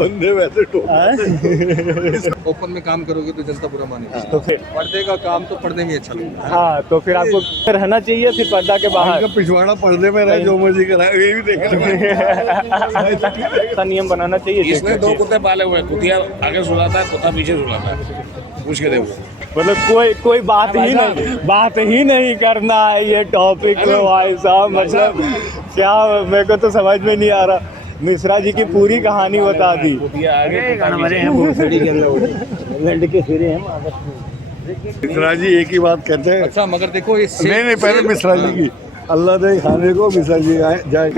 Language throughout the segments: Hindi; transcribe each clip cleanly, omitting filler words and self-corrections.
बंदे वैसे ओपन में काम करोगे तो जनता बुरा मानेगी। तो फिर पर्दे का काम तो पर्दे में अच्छा लगता है। हाँ, तो फिर आपको रहना चाहिए फिर पर्दा के बाहर। पिछवाड़ा पर्दे में रहे, जो मर्जी कराए, ये भी देखना। ऐसा नियम बनाना चाहिए। इसमें दो कुत्ते पाले हुए हैं, कुतिया आगे सुलाता है, कुत्ता पीछे सुलाता है। पूछ के देखो। मतलब कोई बात ही नहीं करना है ये टॉपिक में भाई साहब। मतलब क्या, मेरे को तो समझ में नहीं आ रहा। मिश्रा जी की पूरी कहानी बता दी। मिश्रा जी एक ही बात कहते हैं। अच्छा मगर देखो इससे नहीं पहले मिश्रा जी की अल्लाह दे खाने को, मिश्रा जी जाए।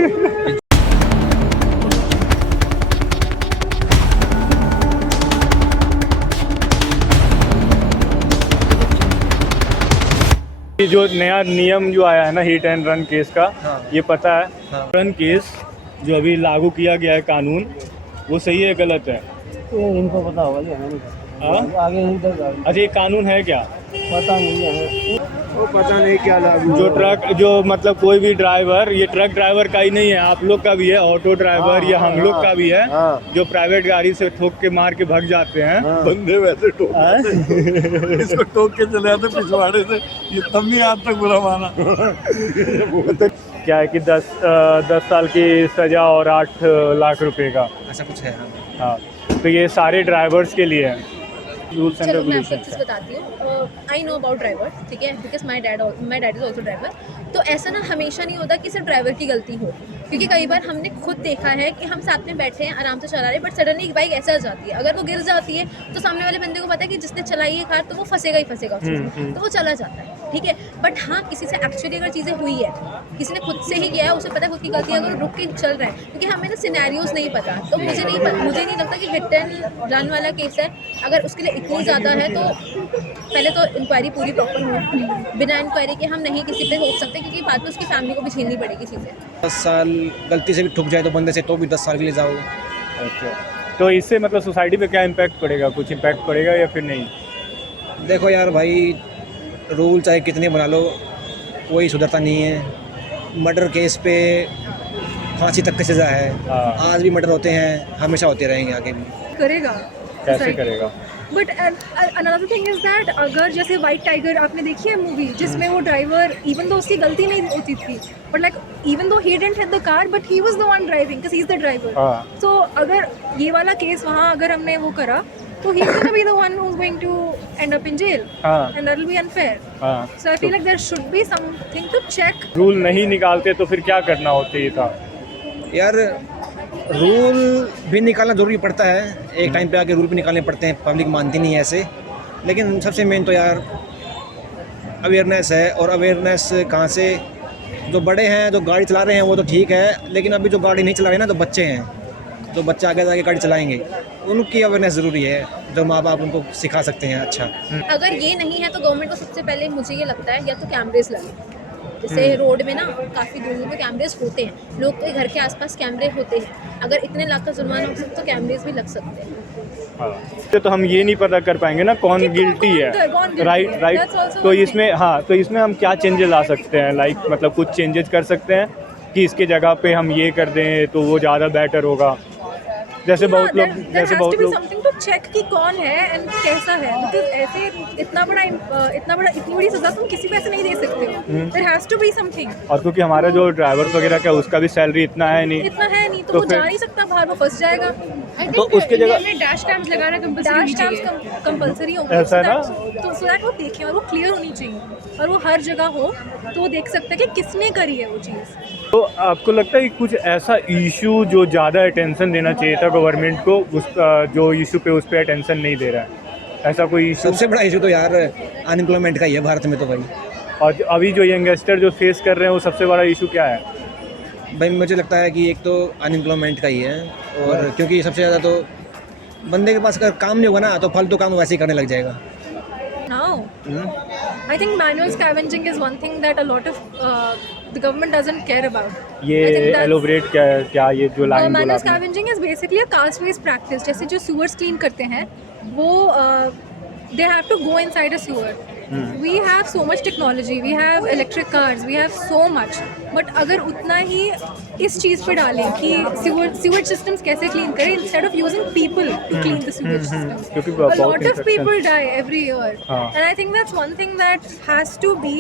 ये जो नया नियम जो आया है ना हिट एंड रन केस का, ये पता है? रन केस जो अभी लागू किया गया है कानून, वो सही है गलत है? इनको पता होगा जी, हमें नहीं पता। आगे नहीं पता। अच्छा ये कानून है क्या? पता नहीं है, वो पता नहीं क्या लागू। जो ट्रक जो मतलब कोई भी ड्राइवर, ये ट्रक ड्राइवर का ही नहीं है, आप लोग का भी है, ऑटो ड्राइवर या हम लोग का भी है, जो प्राइवेट गाड़ी से ठोक के मार के भाग जाते हैं। बंदे वैसे इसको टोक के चले आते पिछवाड़े से, ये तब नहीं आज तक बुरा माना। क्या है कि 10 साल की सजा और 8 लाख रुपए का ऐसा कुछ है। हाँ, तो ये सारे ड्राइवर्स के लिए है रूल्स एंड चलो मैं आपको रेगुलेशन। एक चीज़ बताती हूँ। आई नो अबाउट ड्राइवर, ठीक है, because my dad is also driver. तो ऐसा ना हमेशा नहीं होता कि सिर्फ ड्राइवर की गलती हो, क्योंकि कई बार हमने खुद देखा है कि हम साथ में बैठे हैं, आराम से चला रहे हैं, बट सडनली एक बाइक ऐसा आ जाती है, अगर वो गिर जाती है तो सामने वाले बंदे को पता है कि जिसने चलाई है कार तो वो फंसेगा ही फंसेगा उस चीज़ में, तो वो चला जाता है, ठीक है। बट हाँ, किसी से एक्चुअली अगर चीज़ें हुई है, किसी ने खुद से ही किया है, उसे पता है खुद की गलती है, अगर रुक के चल रहा है, क्योंकि हमें ना सिनेरियोज नहीं पता, तो मुझे नहीं लगता कि हिट एंड रन वाला केस है, अगर उसके लिए इतनी ज़्यादा है तो पहले तो इंक्वायरी पूरी प्रॉपर हो। बिना इंक्वायरी के हम नहीं किसी पे रोक सकते, क्योंकि बाद में उसकी फैमिली को भी झेलनी पड़ेगी चीज़ें। 10 साल गलती से भी ठुक जाए तो बंदे से, तो भी 10 साल के लिए जाओ। अच्छा, तो इससे मतलब सोसाइटी पे क्या इम्पैक्ट पड़ेगा? कुछ इम्पैक्ट पड़ेगा या फिर नहीं? देखो यार भाई, रूल चाहे कितने बना लो, कोई सुधरता नहीं है। मर्डर केस पे फांसी तक की सज़ा है। आज भी मर्डर होते हैं, हमेशा होते रहेंगे आगे भी। करेगा कैसे करेगा? But another thing is that, अगर जैसे वाइट टाइगर आपने देखी है मूवी, जिसमें वो ड्राइवर, इवन दो उसकी गलती नहीं होती थी, but like even though he didn't hit the car, but he was the one driving because he is the driver. So अगर ये वाला केस वहाँ अगर हमने वो करा, तो he is going to be the one who's going to end up in jail, and that will be unfair. So I feel like there should be something to check. Rule नहीं निकालते तो फिर क्या करना होता था? यार रूल भी निकालना ज़रूरी पड़ता है, एक टाइम पे आके रूल भी निकालने पड़ते हैं, पब्लिक मानती नहीं है ऐसे। लेकिन सबसे मेन तो यार अवेयरनेस है, और अवेयरनेस कहाँ से? जो बड़े हैं, जो गाड़ी चला रहे हैं वो तो ठीक है, लेकिन अभी जो गाड़ी नहीं चला रहे ना, तो बच्चे हैं, तो बच्चे आगे जाके गाड़ी चलाएंगे, उनकी अवेयरनेस ज़रूरी है, जो माँ बाप उनको सिखा सकते हैं। अच्छा, अगर ये नहीं है तो गवर्नमेंट को सबसे पहले मुझे ये लगता है या तो कैमरेज लगे, जैसे रोड में ना काफ़ी दूर पे कैमरेज होते हैं, लोग के घर के आसपास कैमरे होते हैं, अगर इतने लाख का जुर्माना हो सकता तो कैमरेज भी लग सकते हैं। तो हम ये नहीं पता कर पाएंगे ना कौन गिल्टी है, राइट। तो इसमें हम क्या चेंजेस ला सकते हैं? लाइक मतलब कुछ चेंजेस कर सकते हैं कि इसके जगह पे हम ये कर दें तो वो ज़्यादा बेटर होगा। जैसे बहुत लोग समथिंग टू चेक कि कौन है एंड कैसा है, बिकॉज़ ऐसे इतना बड़ा इतनी बड़ी सजा तुम किसी को ऐसे नहीं दे सकते हो। There has to be something. और क्योंकि हमारा जो ड्राइवर वगैरह का उसका भी सैलरी इतना है नहीं, तो वो जा नहीं सकता बाहर, वो फंस जाएगा। तो उसके जगह डैश कैम्स लगाना कंपल्सरी होगा, ऐसा है ना? तो सो दैट वो देखें और वो क्लियर होनी चाहिए, और वो हर जगह हो तो वो देख सकता है कि किसने करी है वो चीज़। तो आपको लगता है कि कुछ ऐसा इशू जो ज़्यादा अटेंशन देना चाहिए था गवर्नमेंट को, उस जो इशू पे उस पर अटेंशन नहीं दे रहा है, ऐसा कोई इशू? सबसे बड़ा इशू तो यार अनएम्प्लॉयमेंट का ही है भारत में तो भाई। और अभी जो यंगस्टर जो फेस कर रहे हैं वो सबसे बड़ा इशू क्या है? भाई मुझे लगता है कि एक तो अनएम्प्लॉयमेंट का ही है, और क्योंकि सबसे ज़्यादा तो बंदे के पास अगर काम नहीं होगा ना, तो फालतू काम वैसे ही करने लग जाएगा। Now, I think manual scavenging is one thing that a lot of the government doesn't care about. ये एलोबरेट क्या ये जो लाइन बोला manual आपने? scavenging is basically a caste based practice. जैसे जो sewers clean करते हैं वो they have to go inside a sewer We have so much technology, we have electric cars, we have so much. But अगर उतना ही इस चीज़ पे डालें कि sewage systems कैसे clean करें instead of using people to clean the sewage systems. क्योंकि A बहुत lot of infection- people die every year, हाँ. and I think that's one thing that has to be,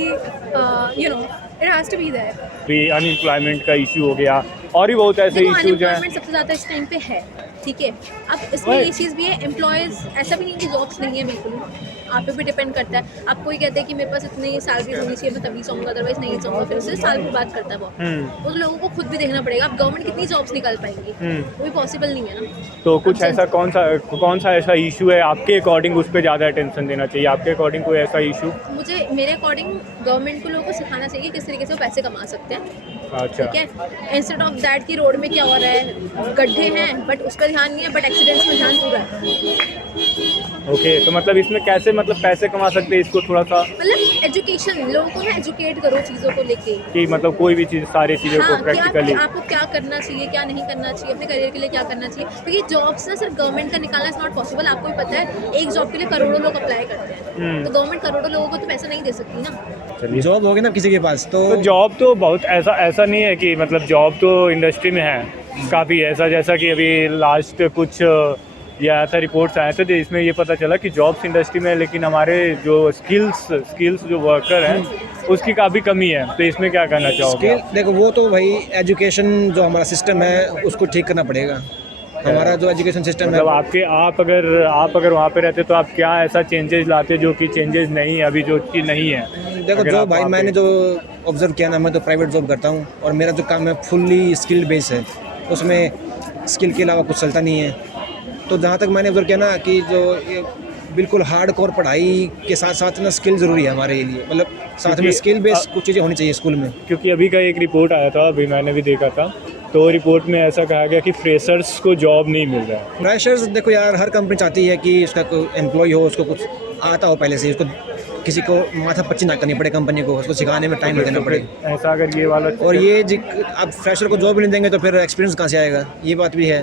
it has to be there. भी अनएम्प्लॉयमेंट का इशू हो गया और भी बहुत ऐसे देखो इश्यूज हैं। अनएम्प्लॉयमेंट सबसे ज़्यादा इस टाइम पे है, ठीक है। अब इसमें ये चीज़ भी है, एम्प्लॉयज़ ऐसा भी नहीं कि जॉब्स नहीं है, बिल्कुल आप पे भी डिपेंड करता है। आप कोई कहते हैं कि मेरे पास इतनी सैलरी होनी चाहिए, मैं तभी चाहूँगा, अदरवाइज नहीं चाहूँगा, फिर उससे साल पर बात करता है वो। उस लोगों को खुद भी देखना पड़ेगा। अब गवर्नमेंट कितनी जॉब्स निकाल पाएंगी, वो भी पॉसिबल नहीं है ना। तो कुछ ऐसा कौन सा ऐसा इशू है आपके अकॉर्डिंग उस पर ज़्यादा अटेंशन देना चाहिए, आपके अकॉर्डिंग कोई ऐसा इशू? मुझे मेरे अकॉर्डिंग गवर्नमेंट को लोगों को सिखाना चाहिए किस तरीके से वो पैसे कमा सकते हैं, अच्छा, ठीक है। इंस्टेड ऑफ दैट कि रोड में क्या हो रहा है, गड्ढे हैं बट उस पर ध्यान नहीं है, बट एक्सीडेंट्स में ध्यान पूरा है। ओके, तो मतलब इसमें कैसे मतलब पैसे कमा सकते हैं, इसको थोड़ा सा मतलब एजुकेशन, लोगों को ना एजुकेट करो चीज़ों को लेके, कि मतलब कोई भी चीज़ सारी चीज़ों हाँ, को कि प्रैक्टिकली आपको क्या करना चाहिए, क्या नहीं करना चाहिए, अपने करियर के लिए क्या करना चाहिए। क्योंकि जॉब्स ना सिर्फ गवर्नमेंट का निकालना इज नॉट पॉसिबल। आपको भी पता है एक जॉब के लिए करोड़ों लोग अप्लाई करते हैं, तो गवर्नमेंट करोड़ों लोगों को तो पैसा नहीं दे सकती ना। जॉब होगी ना किसी के पास तो जॉब तो बहुत ऐसा नहीं है कि मतलब जॉब तो इंडस्ट्री में है काफ़ी ऐसा, जैसा कि अभी लास्ट कुछ या ऐसा रिपोर्ट्स आए थे जिसमें ये पता चला कि जॉब्स इंडस्ट्री में है, लेकिन हमारे जो स्किल्स जो वर्कर हैं उसकी काफ़ी कमी है। तो इसमें क्या करना चाहोगे? स्किल देखो, वो तो भाई एजुकेशन जो हमारा सिस्टम है उसको ठीक करना पड़ेगा। हमारा जो एजुकेशन सिस्टम है, मतलब आप अगर वहाँ पे रहते तो आप क्या ऐसा चेंजेस लाते जो कि चेंजेस नहीं है अभी, जो कि नहीं है? देखो अगर जो आप भाई वहाँ मैंने पे- जो ऑब्जर्व किया ना, मैं तो प्राइवेट जॉब करता हूँ और मेरा जो काम है फुल्ली स्किल बेस है, उसमें स्किल के अलावा कुछ चलता नहीं है। तो जहाँ तक मैंने ऑब्जर्व किया ना कि जो ये बिल्कुल हार्ड कोर पढ़ाई के साथ साथ ना स्किल ज़रूरी है हमारे लिए, मतलब साथ में क्योंकि स्किल बेस कुछ चीज़ें होनी चाहिए स्कूल में। क्योंकि अभी का एक रिपोर्ट आया था, अभी मैंने भी देखा था, तो रिपोर्ट में ऐसा कहा गया कि फ्रेशर्स को जॉब नहीं मिल रहा है। फ्रेशर्स देखो यार, हर कंपनी चाहती है कि उसका कोई एम्प्लॉय हो, उसको कुछ आता हो पहले से, उसको किसी को माथा पच्ची ना करनी पड़े कंपनी को, उसको सिखाने में टाइम देना पड़े। ऐसा अगर ये वाला और ये अब फ्रेशर को जॉब नहीं देंगे तो फिर एक्सपीरियंस कहाँ से आएगा, ये बात भी है।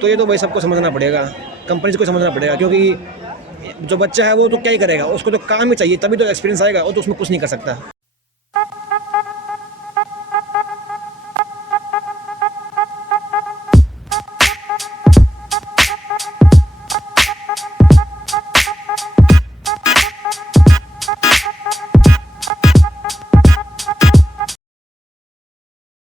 तो ये तो भाई सबको समझना पड़ेगा, कंपनी को समझना पड़ेगा, क्योंकि जो बच्चा है वो तो क्या ही करेगा, उसको तो काम ही चाहिए, तभी तो एक्सपीरियंस आएगा, वो तो उसमें कुछ नहीं कर सकता।